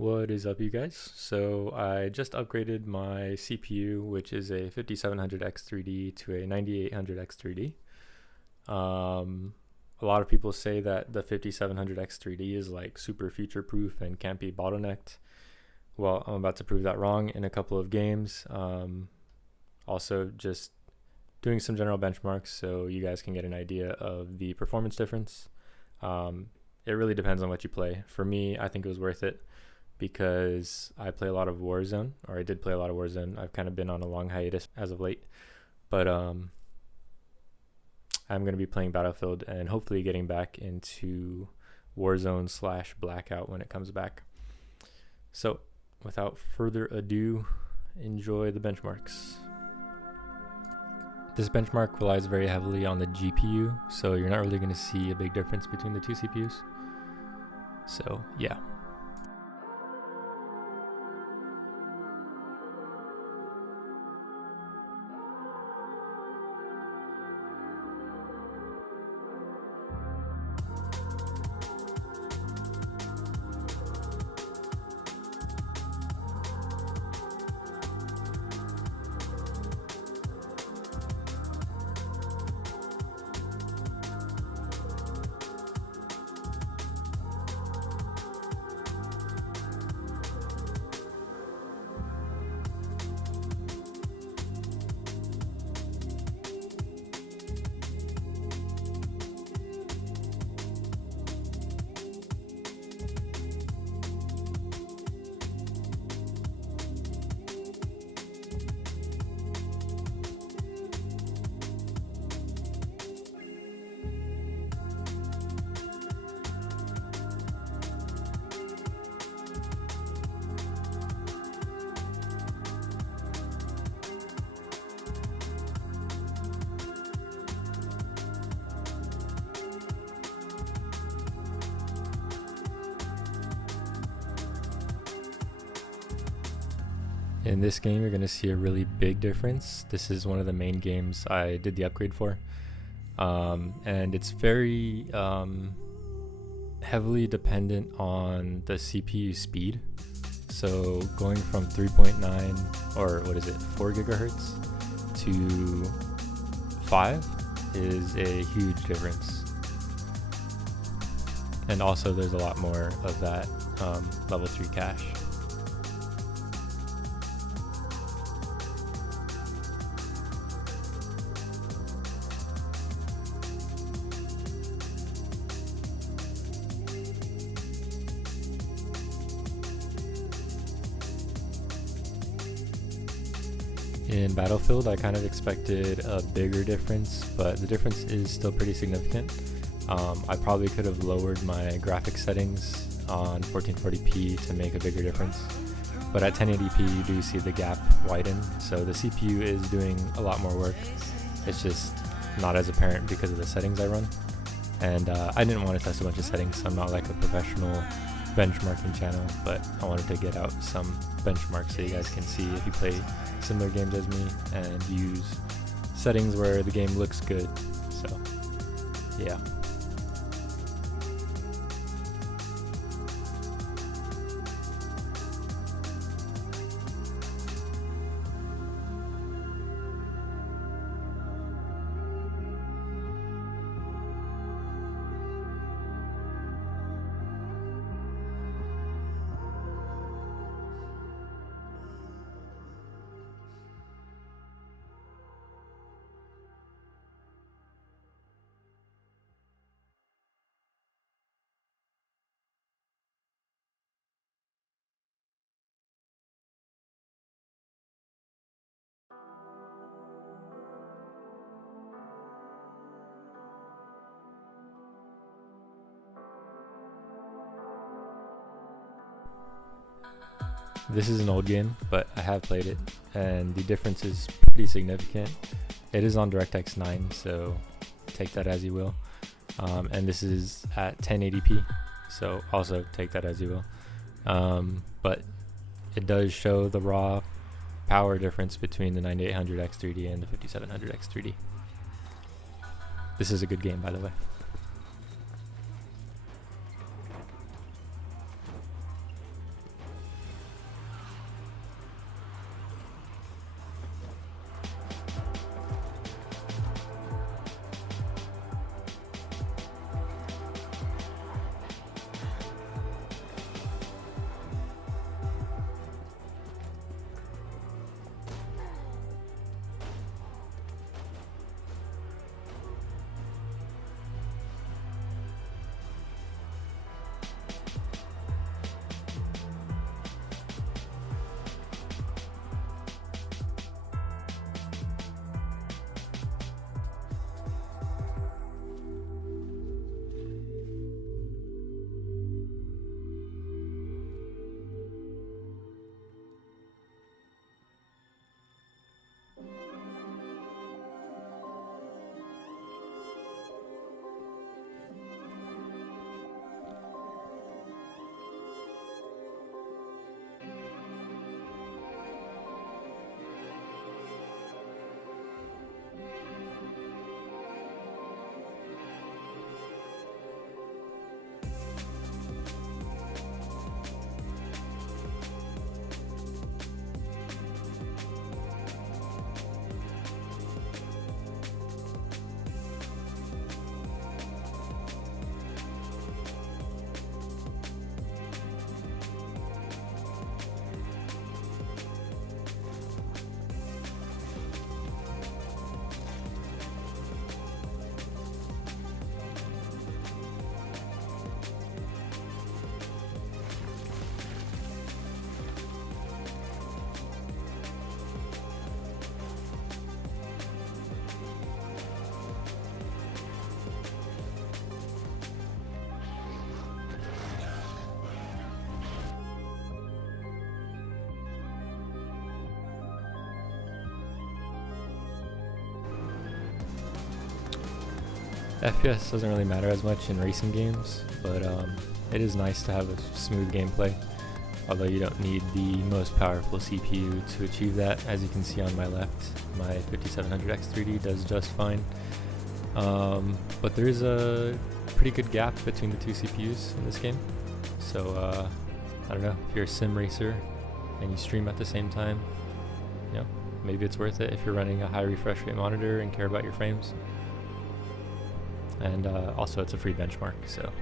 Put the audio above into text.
What is up, you guys? So I just upgraded my CPU, which is a 5700X3D to a 9800X3D. A lot of people say that the 5700X3D is like super future proof and can't be bottlenecked. Well, I'm about to prove that wrong in a couple of games. Also just doing some general benchmarks so you guys can get an idea of the performance difference. It really depends on what you play. For me, I think it was worth it because I play a lot of Warzone, or I did play a lot of Warzone. I've kind of been on a long hiatus as of late, but I'm going to be playing Battlefield and hopefully getting back into Warzone / Blackout when it comes back. So without further ado, enjoy the benchmarks. This benchmark relies very heavily on the GPU, so you're not really going to see a big difference between the two CPUs. So yeah. In this game, you're going to see a really big difference. This is one of the main games I did the upgrade for. And it's very heavily dependent on the CPU speed. So going from 3.9 or 4 gigahertz to 5 is a huge difference. And also there's a lot more of that level 3 cache. In Battlefield, I kind of expected a bigger difference, but the difference is still pretty significant. I probably could have lowered my graphics settings on 1440p to make a bigger difference, but at 1080p you do see the gap widen, so the CPU is doing a lot more work. It's just not as apparent because of the settings I run, and I didn't want to test a bunch of settings. I'm not like a professional benchmarking channel, but I wanted to get out some benchmarks so you guys can see if you play similar games as me and use settings where the game looks good. So yeah. This is an old game, but I have played it, and the difference is pretty significant. It is on DirectX 9, so take that as you will. And this is at 1080p, so also take that as you will. But it does show the raw power difference between the 9800X3D and the 5700X3D. This is a good game, by the way. FPS doesn't really matter as much in racing games, but it is nice to have a smooth gameplay, although you don't need the most powerful CPU to achieve that. As you can see on my left, my 5700X3D does just fine, but there is a pretty good gap between the two CPUs in this game, so I don't know, if you're a sim racer and you stream at the same time, you know, maybe it's worth it if you're running a high refresh rate monitor and care about your frames. And also it's a free benchmark, so